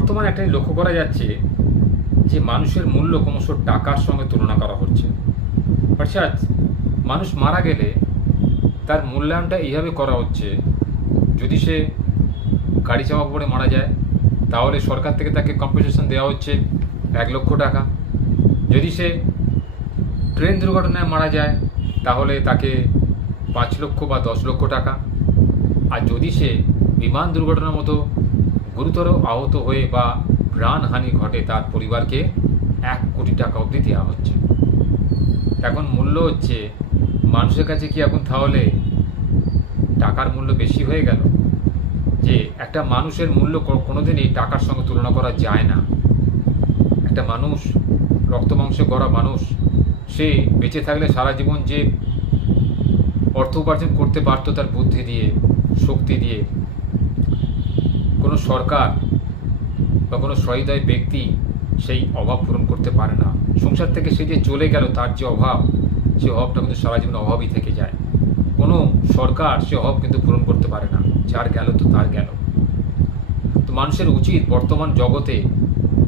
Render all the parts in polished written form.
বর্তমানে একটাই লক্ষ্য করা যাচ্ছে যে মানুষের মূল্য ক্রমশ টাকার সঙ্গে তুলনা করা হচ্ছে। অর্থাৎ মানুষ মারা গেলে তার মূল্যায়নটা এইভাবে করা হচ্ছে, যদি সে গাড়ি চাপা পড়ে মারা যায় তাহলে সরকার থেকে তাকে কম্পেনসেশন দেওয়া হচ্ছে 1,00,000 টাকা। যদি সে ট্রেন দুর্ঘটনায় মারা যায় তাহলে তাকে 5 লক্ষ বা 10 লক্ষ টাকা। আর যদি সে বিমান দুর্ঘটনার মতো গুরুতর আহত হয়ে বা প্রাণহানি ঘটে তার পরিবারকে 1 কোটি টাকা অবধি দেওয়া হচ্ছে। এখন মূল্য হচ্ছে মানুষের কাছে কি এখন তাহলে টাকার মূল্য বেশি হয়ে গেল? যে একটা মানুষের মূল্য কোনোদিনই টাকার সঙ্গে তুলনা করা যায় না। একটা মানুষ, রক্ত মাংসে গড়া মানুষ, সে বেঁচে থাকলে সারা জীবন যে অর্থ উপার্জন করতে পারত তার বুদ্ধি দিয়ে, শক্তি দিয়ে, কোনো সরকার বা কোনো সহৃদয় ব্যক্তি সেই অভাব পূরণ করতে পারে না। সংসার থেকে সে যে চলে গেল তার যে অভাব, সে অভাবটা কিন্তু সারা জীবন অভাবই থেকে যায়। কোনো সরকার সে অভাব কিন্তু পূরণ করতে পারে না, যার গেল তো তার গেল। তো মানুষের উচিত বর্তমান জগতে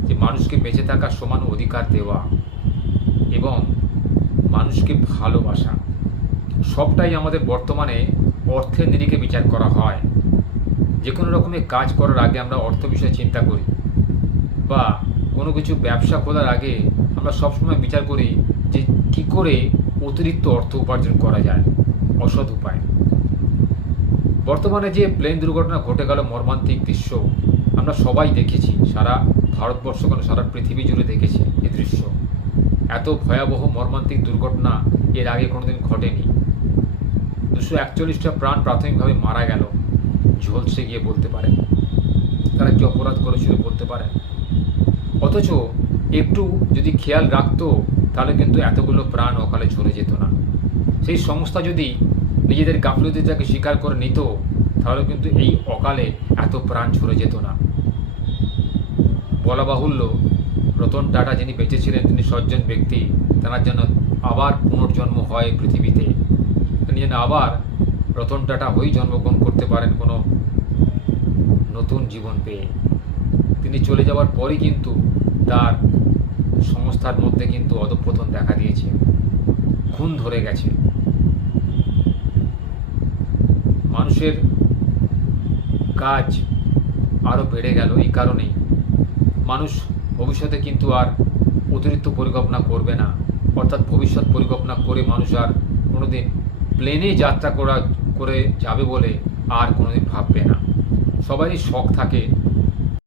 যে মানুষকে বেঁচে থাকার সমান অধিকার দেওয়া এবং মানুষকে ভালোবাসা। সবটাই আমাদের বর্তমানে অর্থের নিরিখে বিচার করা হয়। যে কোনো রকমের কাজ করার আগে আমরা অর্থ বিষয়ে চিন্তা করি, বা কোনো কিছু ব্যবসা খোলার আগে আমরা সবসময় বিচার করি যে কী করে অতিরিক্ত অর্থ উপার্জন করা যায়, অসৎ উপায়। বর্তমানে যে প্লেন দুর্ঘটনা ঘটে গেল, মর্মান্তিক দৃশ্য আমরা সবাই দেখেছি, সারা ভারতবর্ষ কেন সারা পৃথিবী জুড়ে দেখেছি এই দৃশ্য। এত ভয়াবহ মর্মান্তিক দুর্ঘটনা এর আগে কোনোদিন ঘটেনি। 241টা প্রাণ প্রাথমিকভাবে মারা গেল। ঝলসে গিয়ে বলতে পারে তারা কি অপরাধ করেছিল বলতে পারে। অথচ একটু যদি খেয়াল রাখতো তাহলে কিন্তু এতগুলো প্রাণ অকালে ঝরে যেত না। সেই সংস্থা যদি নিজেদের গাফিলতিটাকে স্বীকার করে নিত তাহলে কিন্তু এই অকালে এত প্রাণ ঝরে যেত না। বলা বাহুল্য, রতন টাটা যিনি বেঁচে ছিলেন তিনি সজ্জন ব্যক্তি, তার যেন আবার পুনর্জন্ম হয় পৃথিবীতে, তিনি যেন আবার রতন টাটা হয়েই জন্মগ্রহণ করতে পারেন কোনো নতুন জীবন পেয়ে। তিনি চলে যাওয়ার পরই কিন্তু তার সংস্থার মধ্যে কিন্তু অধঃপতন দেখা দিয়েছে, খুন ধরে গেছে। মানুষের কাজ আরও বেড়ে গেল এই কারণেই। মানুষ ভবিষ্যতে কিন্তু আর অতিরিক্ত পরিকল্পনা করবে না, অর্থাৎ ভবিষ্যৎ পরিকল্পনা করে মানুষ আর কোনোদিন প্লেনে যাত্রা করে যাবে বলে আর কোনোদিন ভাববে না। সবারই শখ থাকে